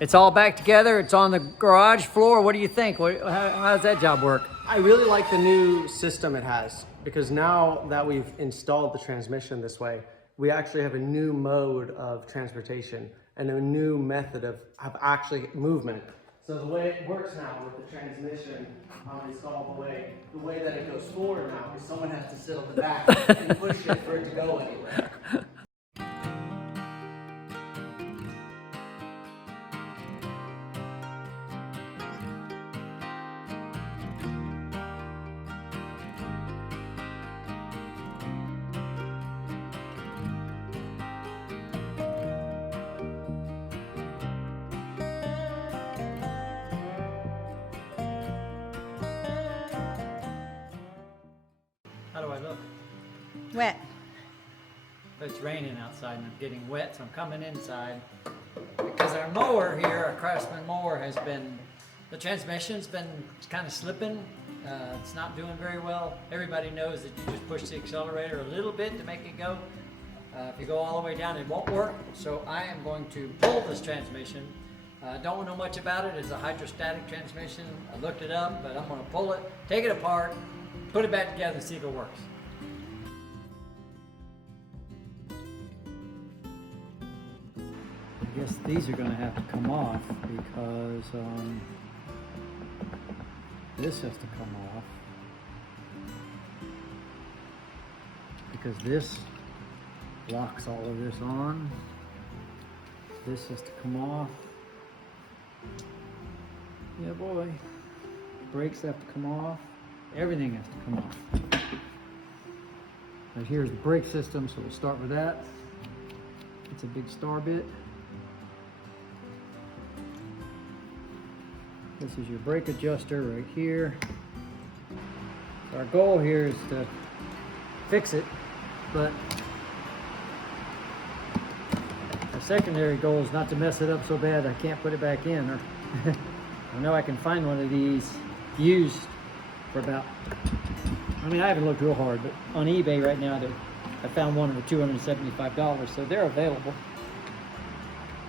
It's all back together. It's on the garage floor. What do you think? How does that job work? I really like the new system it has, because now that we've installed the transmission this way, we actually have a new mode of transportation and a new method of actually movement. So the way it works now with the transmission installed the way that it goes forward now is someone has to sit on the back and push it for it to go anywhere. How do I look? Wet. It's raining outside and I'm getting wet, so I'm coming inside because our mower here, our Craftsman mower, the transmission's been kind of slipping. It's not doing very well. Everybody knows that you just push the accelerator a little bit to make it go. If you go all the way down, it won't work. So I am going to pull this transmission. Don't know much about it. It's a hydrostatic transmission. I looked it up, but I'm going to pull it, take it apart, put it back together and see if it works. I guess these are going to have to come off because this has to come off because this locks all of this on. This has to come off. Yeah, boy. Brakes have to come off. Everything has to come off. Now here's the brake system, so we'll start with that. It's a big star bit. This is your brake adjuster right here. So our goal here is to fix it, but our secondary goal is not to mess it up so bad I can't put it back in. Or I know I can find one of these used for about, I mean, I haven't looked real hard, but on eBay right now, I found one for $275, so they're available.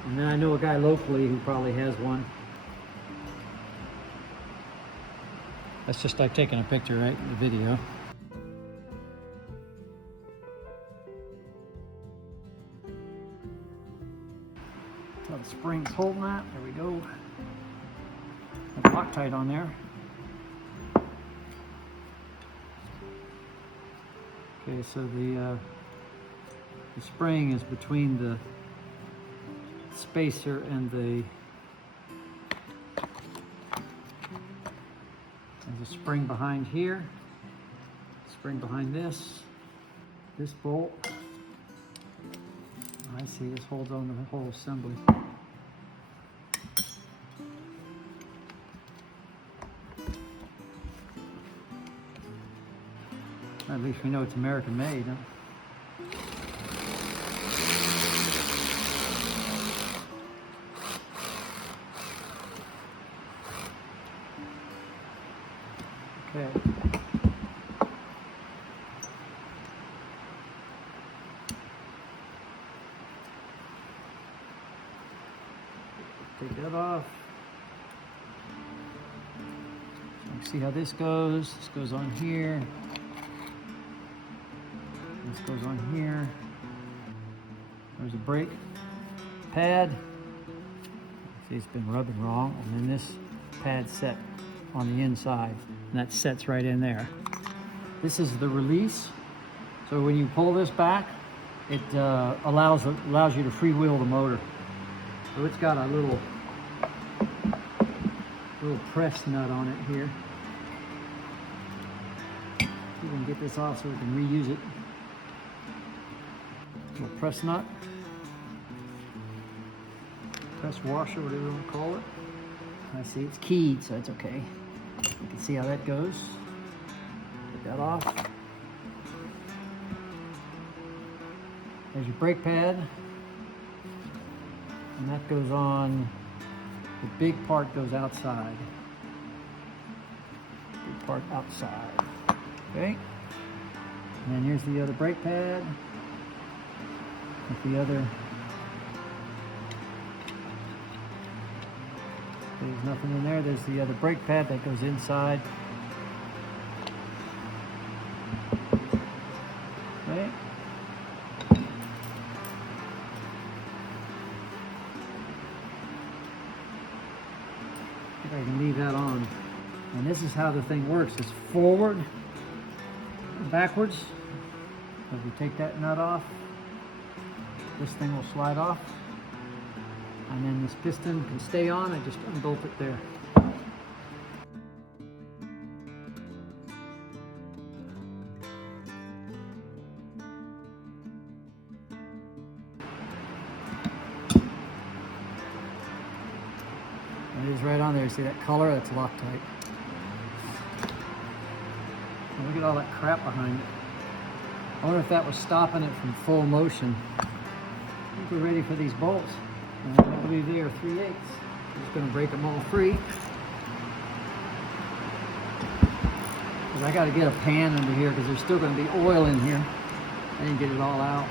And then I know a guy locally who probably has one. That's just like taking a picture, right, in the video. So the spring's holding that, there we go. Have Loctite on there. Okay, so the spring is between the spacer and there's a spring behind here, spring behind this bolt. I see, this holds on to the whole assembly. At least we know it's American made, huh? Okay. Take that off. So you see how this goes. This goes on here. This goes on here. There's a brake pad. See, it's been rubbing wrong. And then this pad set on the inside. And that sets right in there. This is the release. So when you pull this back, it allows you to freewheel the motor. So it's got a little press nut on it here. We can get this off so we can reuse it. Little press nut, press washer, whatever you want to call it. I see it's keyed, so it's okay. You can see how that goes. Take that off. There's your brake pad, and that goes on. The big part goes outside. Big part outside. Okay. And then here's the other brake pad. With the other There's nothing in there. There's the other brake pad that goes inside. Okay. I can leave that on. And this is how the thing works. It's forward, backwards. If we take that nut off, this thing will slide off. And then this piston can stay on and just unbolt it there. It is right on there. See that color? That's Loctite. And look at all that crap behind it. I wonder if that was stopping it from full motion. I think we're ready for these bolts. And I believe they are 3/8. I'm just going to break them all free. Because I got to get a pan under here because there's still going to be oil in here. I didn't get it all out.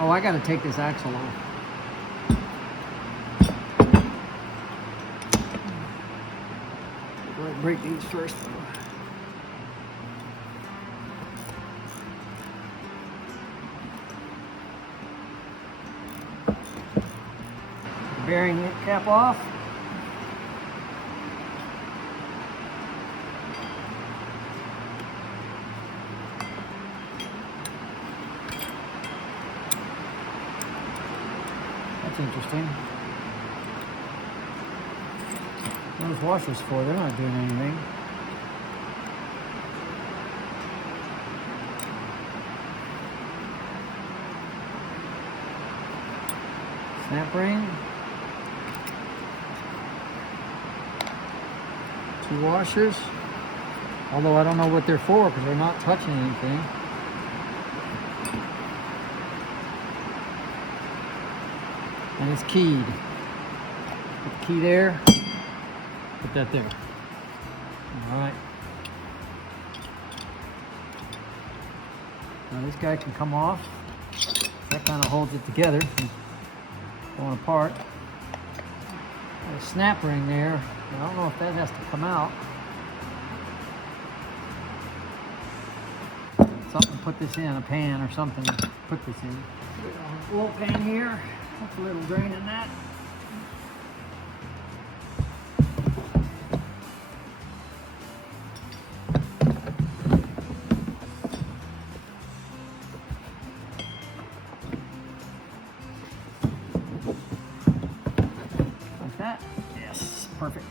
Oh, I got to take this axle off. Let's break these first. Bearing cap off. That's interesting. Those washers for, they're not doing anything. Snap ring. 2 washers. Although I don't know what they're for because they're not touching anything. And it's keyed. Put the key there. Put that there. Alright. Now this guy can come off. That kind of holds it together from going apart. Got a snap ring there. I don't know if that has to come out. Something to put this in, a pan or something to put this in. Oil pan here. That's a little drain in that. Like that. Yes, perfect.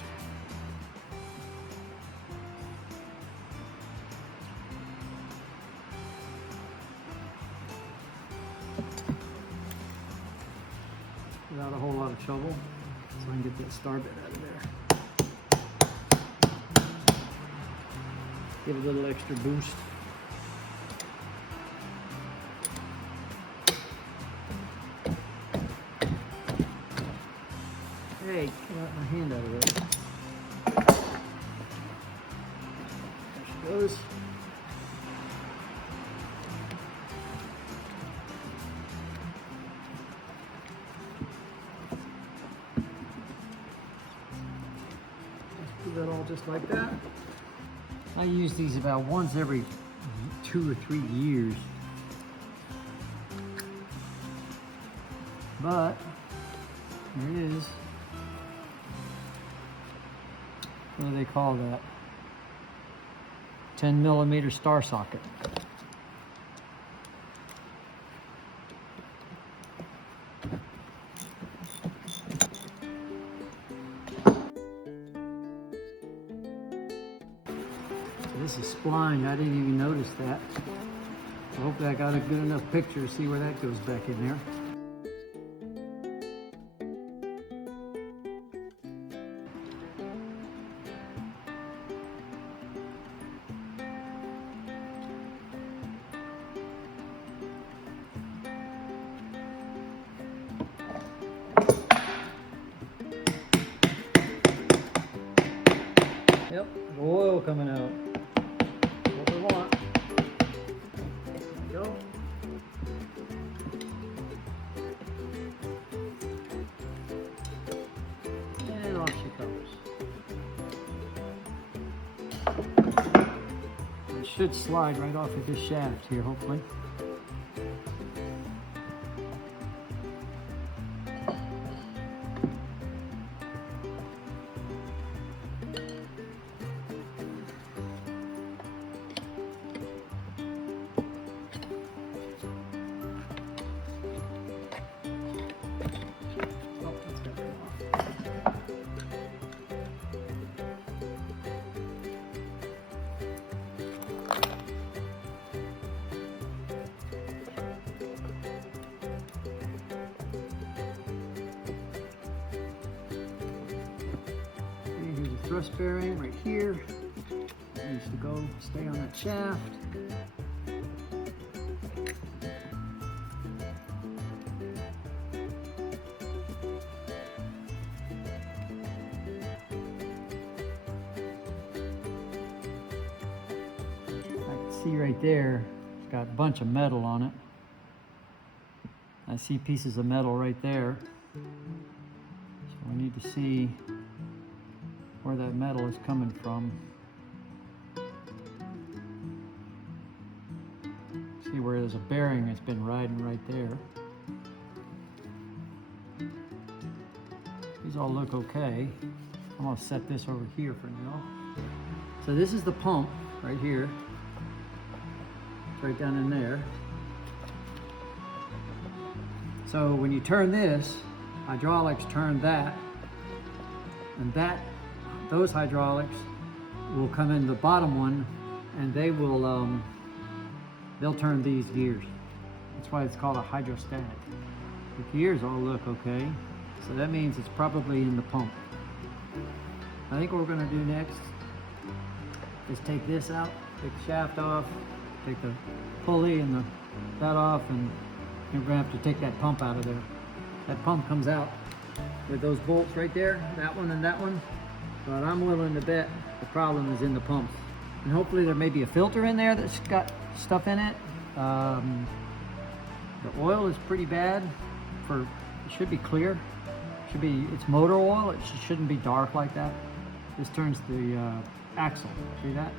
Without a whole lot of trouble, so I can get that star bit out of there. Give it a little extra boost. Hey, get my hand out of there. There she goes. That all just like that. I use these about once every 2 or 3 years. But there it is. What do they call that? 10mm star socket. This is spline. I didn't even notice that. So hopefully I got a good enough picture to see where that goes back in there. Yep, oil coming out. What we want. There we go. and off she comes. It should slide right off of this shaft here, hopefully. Thrust bearing right here. It needs to go stay on that shaft. I can see right there, it's got a bunch of metal on it. I see pieces of metal right there. So we need to see where that metal is coming from. See where there's a bearing that's been riding right there. These all look okay. I'm gonna set this over here for now. So this is the pump right here. It's right down in there. So when you turn this, hydraulics turn that, and those hydraulics will come in the bottom one, and they will they'll turn these gears. That's why it's called a hydrostatic. The gears all look okay, so that means it's probably in the pump. I think what we're going to do next is take this out, take the shaft off, take the pulley and that off, and we're going to have to take that pump out of there. That pump comes out with those bolts right there, that one and that one. But I'm willing to bet the problem is in the pump. And hopefully there may be a filter in there that's got stuff in it. The oil is pretty bad. It should be clear. It's motor oil. It shouldn't be dark like that. This turns the axle. See that?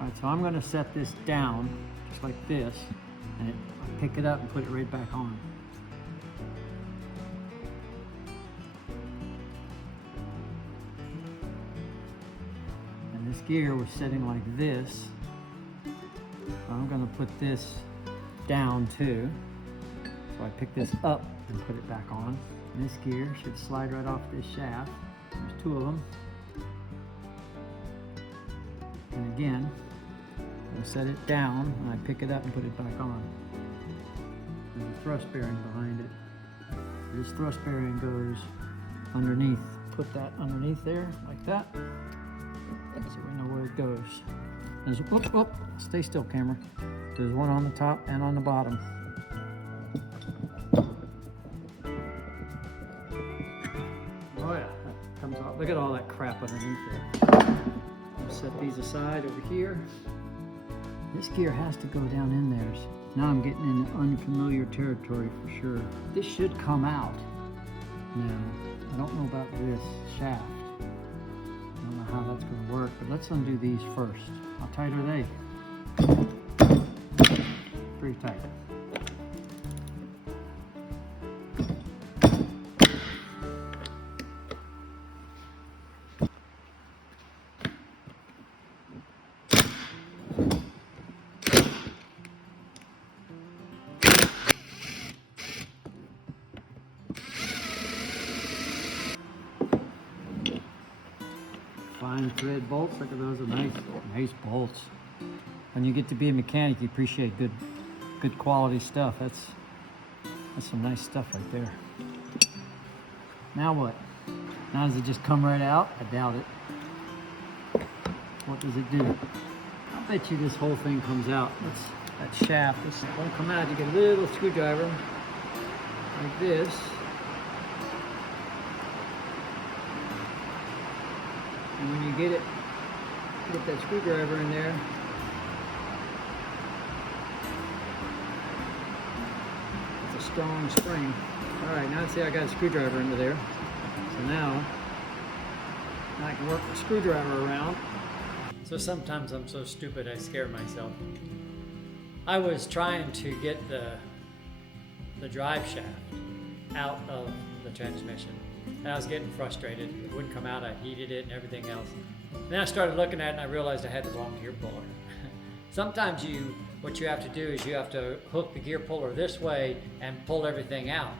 All right, so I'm going to set this down just like this, and pick it up and put it right back on. This gear was sitting like this. I'm going to put this down too. So I pick this up and put it back on. And this gear should slide right off this shaft. There's two of them. And again, I set it down and I pick it up and put it back on. There's a thrust bearing behind it. This thrust bearing goes underneath. Put that underneath there like that. So we know where it goes. There's, whoop, stay still, camera. There's one on the top and on the bottom. Oh yeah, that comes off. Look at all that crap underneath there. I'll set these aside over here. This gear has to go down in there. Now I'm getting into unfamiliar territory for sure. This should come out. Now, I don't know about this shaft. I don't know how that's going to work, but let's undo these first. How tight are they? Pretty tight. Fine thread bolts, look at those, are nice bolts. When you get to be a mechanic, you appreciate good quality stuff. That's some nice stuff right there. Now what? Now does it just come right out? I doubt it. What does it do? I'll bet you this whole thing comes out. That shaft, this won't come out. You get a little screwdriver like this. And when you get that screwdriver in there, it's a strong spring. All right, now see I got a screwdriver into there. So now I can work the screwdriver around. So sometimes I'm so stupid I scare myself. I was trying to get the drive shaft out of the transmission. And I was getting frustrated. It wouldn't come out. I heated it and everything else. Then I started looking at it and I realized I had the wrong gear puller. Sometimes what you have to do is you have to hook the gear puller this way and pull everything out.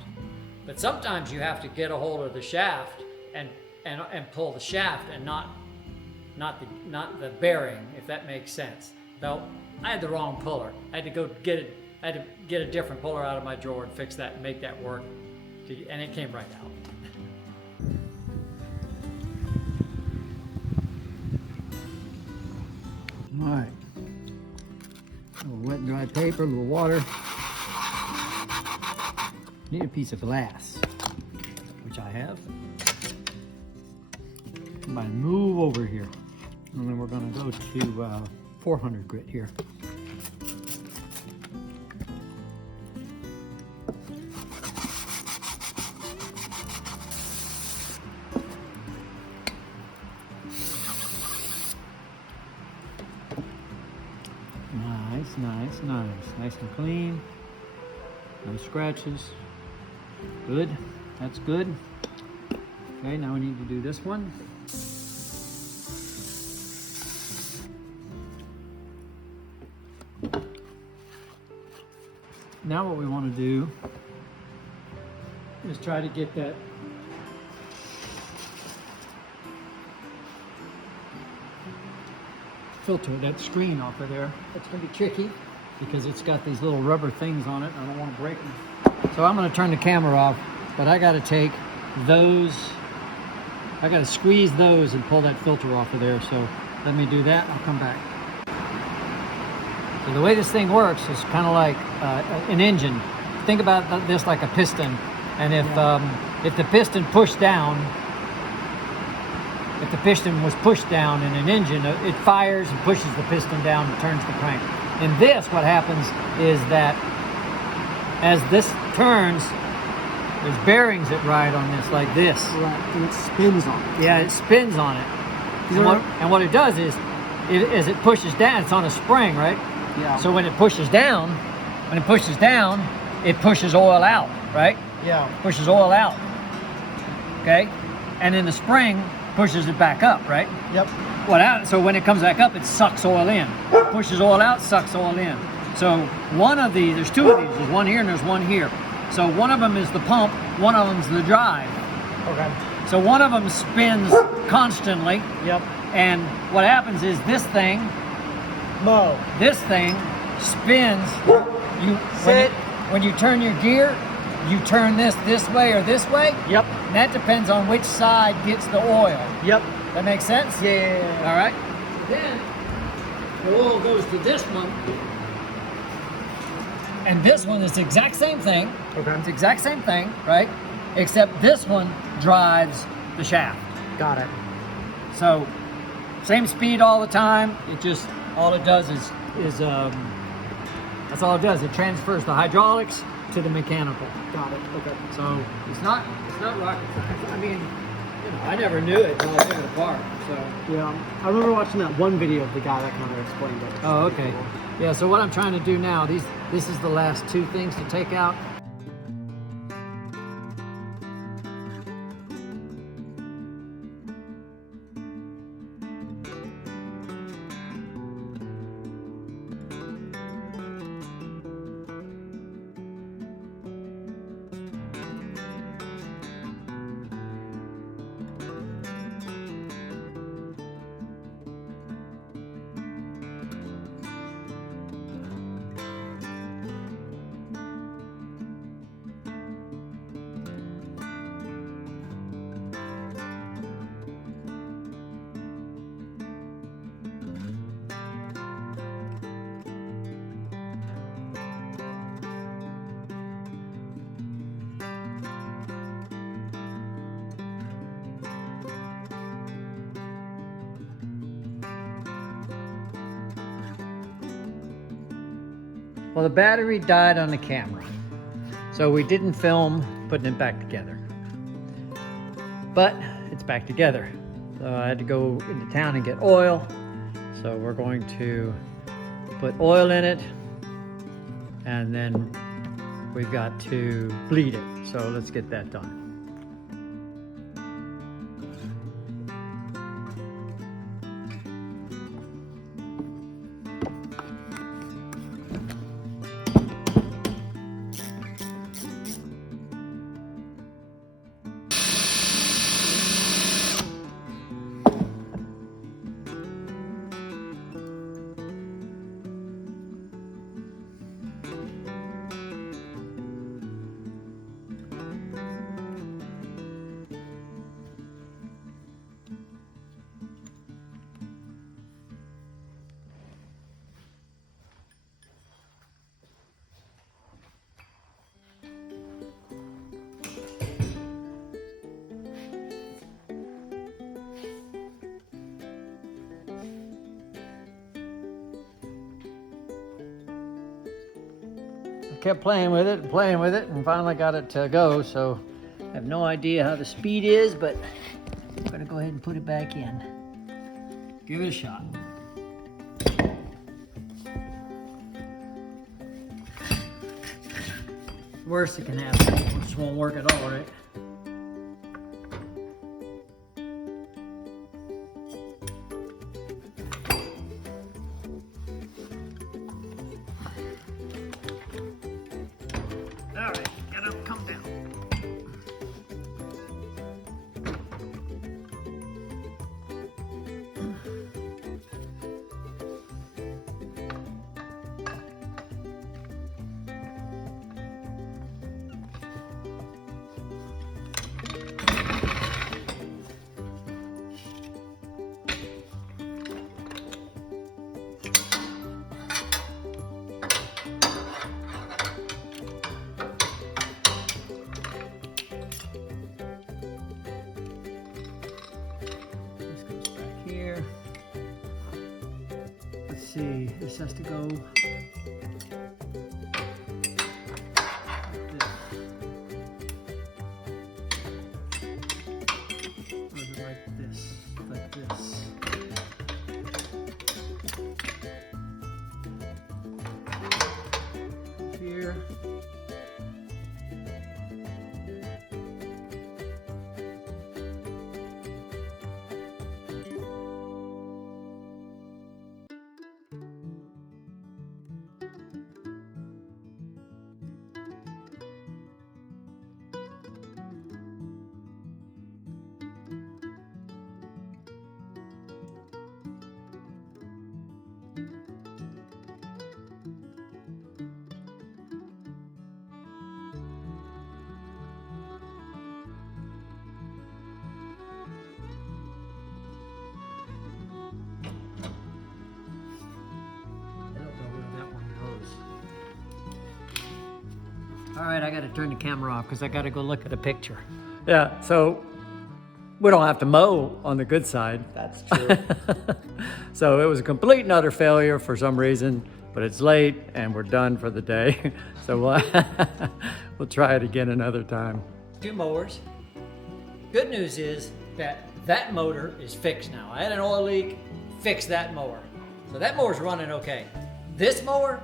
But sometimes you have to get a hold of the shaft and pull the shaft and not the bearing, if that makes sense. So I had the wrong puller. I had to go get it. I had to get a different puller out of my drawer and fix that and make that work. And it came right out. All right. A little wet and dry paper, a little water. Need a piece of glass, which I have. I'm gonna move over here. And then we're gonna go to 400 grit here. Nice and clean. No scratches. Good. That's good. Okay, now we need to do this one. Now what we want to do is try to get that filter, that screen off of there. It's going to be tricky because it's got these little rubber things on it. I don't want to break them. So I'm going to turn the camera off, but I got to take those, I got to squeeze those and pull that filter off of there. So let me do that. I'll come back. So the way this thing works is kind of like an engine. Think about this like a piston. And if the piston pushed down, if the piston was pushed down in an engine, it fires and pushes the piston down and turns the crank. In this, what happens is that as this turns, there's bearings that ride on this like this. Right, and it spins on it. Yeah, it spins on it. And what it does is, as it pushes down, it's on a spring, right? Yeah. So when it pushes down, it pushes oil out, right? Yeah. Pushes oil out. Okay? And then the spring pushes it back up, right? Yep. So when it comes back up, it sucks oil in. Pushes oil out, sucks oil in. So one of these, there's two of these. There's one here and there's one here. So one of them is the pump, one of them's the drive. Okay. So one of them spins constantly. Yep. And what happens is this thing spins. When you turn your gear, you turn this way or this way. Yep. And that depends on which side gets the oil. Yep. That makes sense? Yeah. All right. Then the oil goes to this one. And this one is the exact same thing. Okay. It's the exact same thing, right? Except this one drives the shaft. Got it. So same speed all the time. All it does is that's all it does. It transfers the hydraulics to the mechanical. Got it. Okay. So it's not rocket science. I mean, I never knew it until I took it apart. So yeah, I remember watching that one video of the guy that kind of explained it. Oh, okay. Yeah. So what I'm trying to do now, this is the last two things to take out. Well, the battery died on the camera. So we didn't film putting it back together. But it's back together. So I had to go into town and get oil. So we're going to put oil in it, and then we've got to bleed it. So let's get that done. Kept playing with it, and finally got it to go. So I have no idea how the speed is, but I'm gonna go ahead and put it back in. Give it a shot. Worst that can happen, it just won't work at all, right? All right, get up, come down. Let's see, this has to go like this. Or is it like this? Like this. Here. All right, I got to turn the camera off because I got to go look at a picture. Yeah, so we don't have to mow on the good side. That's true. So it was a complete and utter failure for some reason, but it's late and we're done for the day. So we'll try it again another time. 2 mowers. Good news is that motor is fixed now. I had an oil leak, fixed that mower. So that mower's running okay. This mower,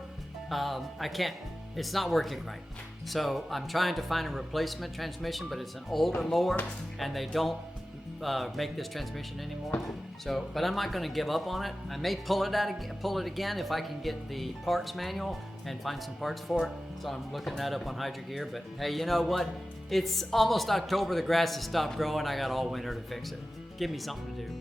I can't, it's not working right. So I'm trying to find a replacement transmission, but it's an older mower and they don't make this transmission anymore. So, but I'm not going to give up on it. I may pull it again if I can get the parts manual and find some parts for it. So I'm looking that up on Hydro Gear. But hey, you know what? It's almost October. The grass has stopped growing. I got all winter to fix it. Give me something to do.